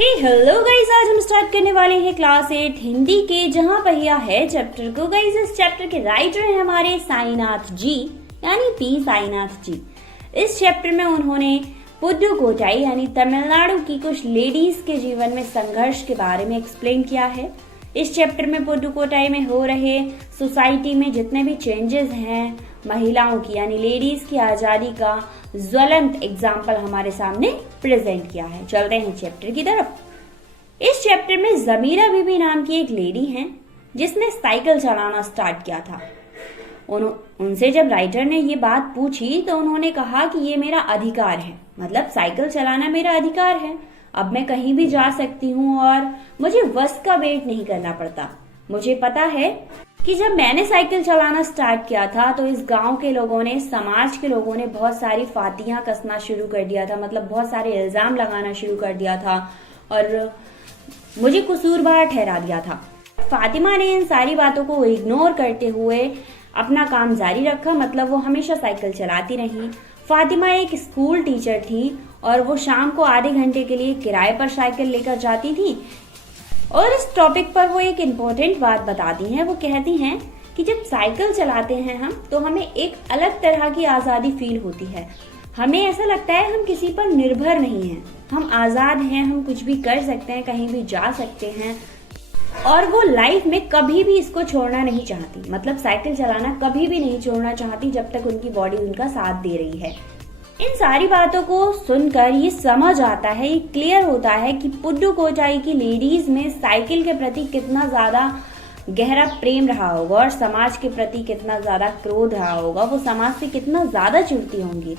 Hello guys, आज हम start करने वाले हैं क्लास 8 हिंदी के जहां पहिया है चैप्टर को। गाइस, इस चैप्टर के राइटर हैं हमारे साईनाथ जी, यानी पी साईनाथ जी। इस चैप्टर में उन्होंने पुडुकोट्टाई यानी तमिलनाडु की कुछ लेडीज के जीवन में संघर्ष के बारे में एक्सप्लेन किया है। इस चैप्टर में पुडुकोट्टाई में हो रहे सोसाइटी में जितने भी चेंजेस हैं, महिलाओं की यानी लेडीज की आजादी का ज्वलंत एग्जाम्पल हमारे सामने प्रेजेंट किया है। चलते हैं चैप्टर की तरफ। इस चैप्टर में जमीरा बीबी नाम की एक लेडी हैं जिसने साइकिल चलाना स्टार्ट किया था। उनसे जब राइटर ने ये बात पूछी तो उन्होंने कहा कि ये मेरा अधिकार है, मतलब साइकिल चलाना मेरा अधिकार है। अब मैं कहीं भी जा सकती हूँ और मुझे बस का वेट नहीं करना पड़ता। मुझे पता है कि जब मैंने साइकिल चलाना स्टार्ट किया था तो इस गांव के लोगों ने, समाज के लोगों ने बहुत सारी फातियां कसना शुरू कर दिया था, मतलब बहुत सारे इल्जाम लगाना शुरू कर दिया था और मुझे कसूरवार ठहरा दिया था। फातिमा ने इन सारी बातों को इग्नोर करते हुए अपना काम जारी रखा, मतलब वो हमेशा साइकिल चलाती रही। फातिमा एक स्कूल टीचर थी और वो शाम को आधे घंटे के लिए किराए पर साइकिल लेकर जाती थी। और इस टॉपिक पर वो एक इम्पोर्टेंट बात बताती हैं। वो कहती हैं कि जब साइकिल चलाते हैं हम तो हमें एक अलग तरह की आज़ादी फील होती है। हमें ऐसा लगता है हम किसी पर निर्भर नहीं हैं, हम आज़ाद हैं, हम कुछ भी कर सकते हैं, कहीं भी जा सकते हैं। और वो लाइफ में कभी भी इसको छोड़ना नहीं चाहती, मतलब साइकिल चलाना कभी भी नहीं छोड़ना चाहती जब तक उनकी बॉडी उनका साथ दे रही है। इन सारी बातों को सुनकर ये समझ आता है, ये क्लियर होता है कि पुडुकोट्टाई की लेडीज में साइकिल के प्रति कितना ज्यादा गहरा प्रेम रहा होगा और समाज के प्रति कितना ज्यादा क्रोध रहा होगा। वो समाज से कितना ज्यादा चिढ़ती होंगी।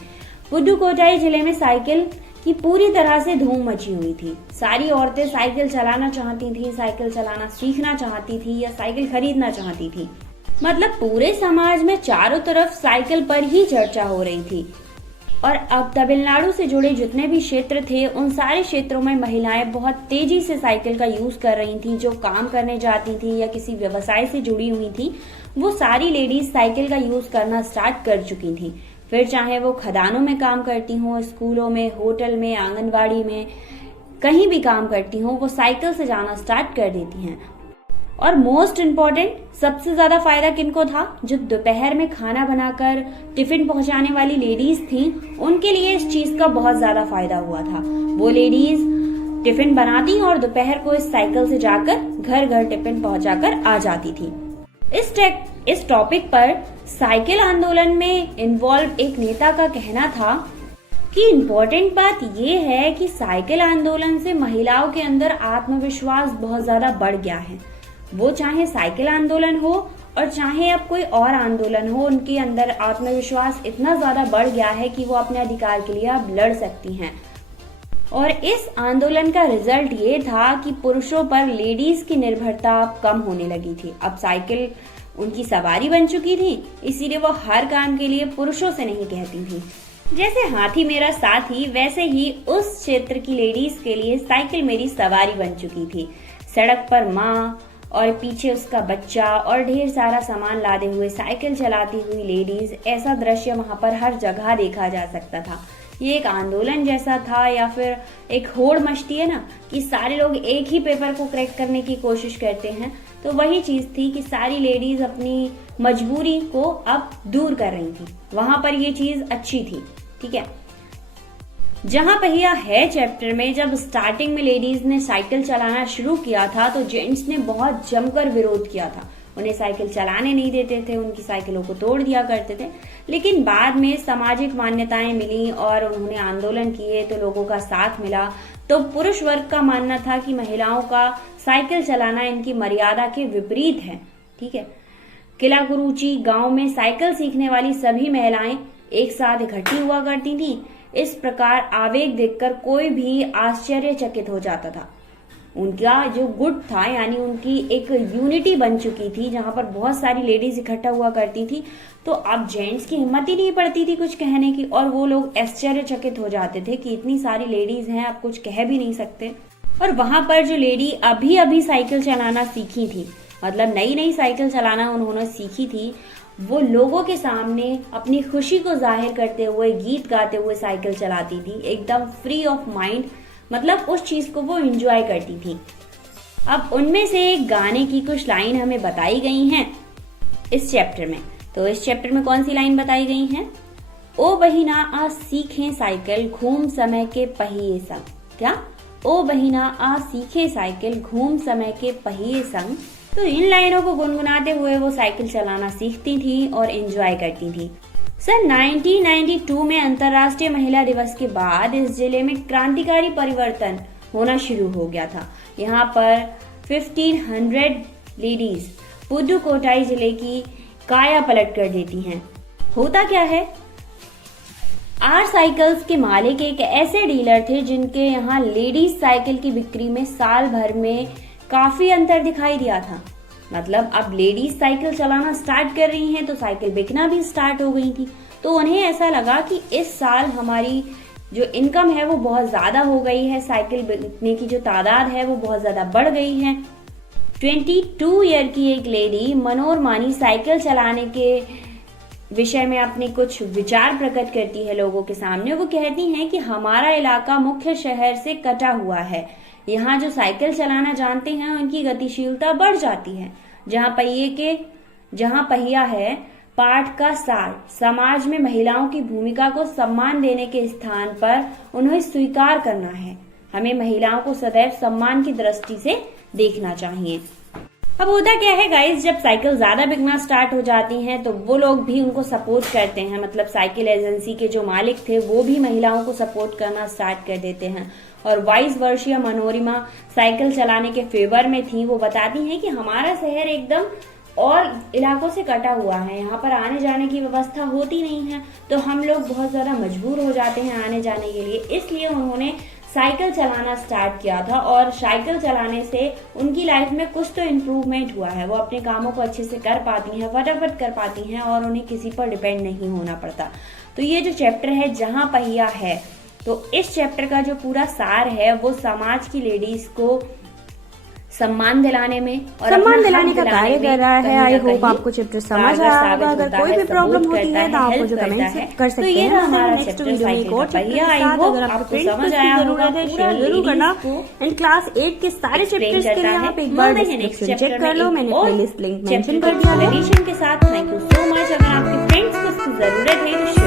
पुडुकोट्टाई जिले में साइकिल की पूरी तरह से धूम मची हुई थी। सारी औरतें साइकिल चलाना चाहती थी, साइकिल चलाना सीखना चाहती थी या साइकिल खरीदना चाहती थी। मतलब पूरे समाज में चारों तरफ साइकिल पर ही चर्चा हो रही थी। और अब तमिलनाडु से जुड़े जितने भी क्षेत्र थे उन सारे क्षेत्रों में महिलाएं बहुत तेजी से साइकिल का यूज कर रही थी। जो काम करने जाती थी या किसी व्यवसाय से जुड़ी हुई थी, वो सारी लेडीज साइकिल का यूज करना स्टार्ट कर चुकी थी। फिर चाहे वो खदानों में काम करती हों, स्कूलों में, होटल में, आंगनबाड़ी में, कहीं भी काम करती हों, वो साइकिल से जाना स्टार्ट कर देती हैं। और मोस्ट इम्पॉर्टेंट, सबसे ज्यादा फायदा किनको था? जो दोपहर में खाना बनाकर टिफिन पहुंचाने वाली लेडीज थी, उनके लिए इस चीज का बहुत ज्यादा फायदा हुआ था। वो लेडीज टिफिन बनाती और दोपहर को इस साइकिल से जाकर घर घर टिफिन पहुंचाकर आ जाती थी। इस टॉपिक पर साइकिल आंदोलन में इन्वॉल्व एक नेता का कहना था कि इम्पोर्टेंट बात यह है कि साइकिल आंदोलन से महिलाओं के अंदर आत्मविश्वास बहुत ज्यादा बढ़ गया है। वो चाहे साइकिल आंदोलन हो और चाहे अब कोई और आंदोलन हो, उनके अंदर आत्मविश्वास इतना ज्यादा बढ़ गया है कि वो अपने अधिकार के लिए अब लड़ सकती हैं। और इस आंदोलन का रिजल्ट ये था कि पुरुषों पर लेडीज की निर्भरता अब कम होने लगी थी। अब साइकिल उनकी सवारी बन चुकी थी, इसीलिए वो हर काम के लिए पुरुषों से नहीं कहती थी। जैसे हाथी मेरा साथी, वैसे ही उस क्षेत्र की लेडीज के लिए साइकिल मेरी सवारी बन चुकी थी। सड़क पर माँ और पीछे उसका बच्चा और ढेर सारा सामान लादे हुए साइकिल चलाती हुई लेडीज, ऐसा दृश्य वहां पर हर जगह देखा जा सकता था। ये एक आंदोलन जैसा था या फिर एक होड़ मचती है ना कि सारे लोग एक ही पेपर को क्रैक करने की कोशिश करते हैं, तो वही चीज थी कि सारी लेडीज अपनी मजबूरी को अब दूर कर रही थी। वहां पर ये चीज अच्छी थी, ठीक है। जहां पहिया है चैप्टर में जब स्टार्टिंग में लेडीज ने साइकिल चलाना शुरू किया था तो जेंट्स ने बहुत जमकर विरोध किया था। उन्हें साइकिल चलाने नहीं देते थे, उनकी साइकिलों को तोड़ दिया करते थे। लेकिन बाद में सामाजिक मान्यताएं मिली और उन्होंने आंदोलन किए तो लोगों का साथ मिला। तो पुरुष वर्ग का मानना था कि महिलाओं का साइकिल चलाना इनकी मर्यादा के विपरीत है, ठीक है। किलाकुरुची गांव में साइकिल सीखने वाली सभी महिलाएं एक साथ इकट्ठी हुआ करती थी। इस प्रकार आवेग देखकर कोई भी आश्चर्यचकित हो जाता था। उनका जो गुट था, यानी उनकी एक यूनिटी बन चुकी थी जहां पर बहुत सारी लेडीज इकट्ठा हुआ करती थी, तो अब जेंट्स की हिम्मत ही नहीं पड़ती थी कुछ कहने की और वो लोग आश्चर्यचकित हो जाते थे कि इतनी सारी लेडीज हैं, आप कुछ कह भी नहीं सकते। और वहां पर जो लेडी अभी अभी साइकिल चलाना सीखी थी, मतलब नई नई साइकिल चलाना उन्होंने सीखी थी, वो लोगों के सामने अपनी खुशी को जाहिर करते हुए, गीत गाते हुए साइकिल चलाती थी, एकदम फ्री ऑफ माइंड। मतलब उस चीज को वो एंजॉय करती थी। अब उनमें से एक गाने की कुछ लाइन हमें बताई गई हैं इस चैप्टर में। तो इस चैप्टर में कौन सी लाइन बताई गई हैं? ओ बहिना आ सीखे साइकिल घूम समय के पहिए संग। क्या? ओ बहिना आ सीखे साइकिल घूम समय के पहिए संग। तो इन लाइनों को गुनगुनाते हुए वो साइकिल चलाना सीखती थी और एंजॉय करती थी। सन 1992 में अंतर्राष्ट्रीय महिला दिवस के बाद इस जिले में क्रांतिकारी परिवर्तन होना शुरू हो गया था। यहाँ पर 1500 लेडीज पुदुकोटाई जिले की काया पलट कर देती हैं। होता क्या है? आर साइकिल्स के मालिक एक ऐसे डीलर थे जिनके यहाँ लेडीज साइकिल की बिक्री में साल भर में काफी अंतर दिखाई दिया था। मतलब अब लेडीज साइकिल चलाना स्टार्ट कर रही हैं तो साइकिल बिकना भी स्टार्ट हो गई थी। तो उन्हें ऐसा लगा कि इस साल हमारी जो इनकम है वो बहुत ज्यादा हो गई है, साइकिल बिकने की जो तादाद है वो बहुत ज्यादा बढ़ गई है। 22 ईयर की एक लेडी मनोरमानी साइकिल चलाने के विषय में अपने कुछ विचार प्रकट करती है लोगों के सामने। वो कहती हैं कि हमारा इलाका मुख्य शहर से कटा हुआ है, यहाँ जो साइकिल चलाना जानते हैं उनकी गतिशीलता बढ़ जाती है। जहाँ पहिया है पाठ का सार, समाज में महिलाओं की भूमिका को सम्मान देने के स्थान पर उन्हें स्वीकार करना है। हमें महिलाओं को सदैव सम्मान की दृष्टि से देखना चाहिए। अब होता क्या है गाइस, जब साइकिल ज्यादा बिकना स्टार्ट हो जाती हैं तो वो लोग भी उनको सपोर्ट करते हैं। मतलब साइकिल एजेंसी के जो मालिक थे वो भी महिलाओं को सपोर्ट करना स्टार्ट कर देते हैं। और 22 वर्षीय मनोरमा साइकिल चलाने के फेवर में थी। वो बताती हैं कि हमारा शहर एकदम और इलाकों से कटा हुआ है, यहाँ पर आने जाने की व्यवस्था होती नहीं है, तो हम लोग बहुत ज्यादा मजबूर हो जाते हैं आने जाने के लिए। इसलिए उन्होंने साइकिल चलाना स्टार्ट किया था और साइकिल चलाने से उनकी लाइफ में कुछ तो इम्प्रूवमेंट हुआ है। वो अपने कामों को अच्छे से कर पाती हैं, फटाफट कर पाती हैं और उन्हें किसी पर डिपेंड नहीं होना पड़ता। तो ये जो चैप्टर है जहाँ पहिया है, तो इस चैप्टर का जो पूरा सार है वो समाज की लेडीज को सम्मान दिलाने में और सम्मान दिलाने का कार्य कर रहा है। आई होप आपको चैप्टर समझ आया होगा। अगर कोई भी प्रॉब्लम होती है तो आप मुझे कमेंट कर सकते हैं। हमारा नेक्स्ट वीडियो में एक और चैप्टर के साथ, अगर आपको फ्रेंड्स को जरूरत है शेयर जरूर करना। एंड क्लास 8 के सारे चैप्टर्स के लिए आप एक बार डिस्क्रिप्शन चेक कर लो, मैंने प्लेलिस्ट लिंक मेंशन कर दिया है। के साथ थैंक यू सो मच। अगर आपके फ्रेंड्स को इसकी जरूरत है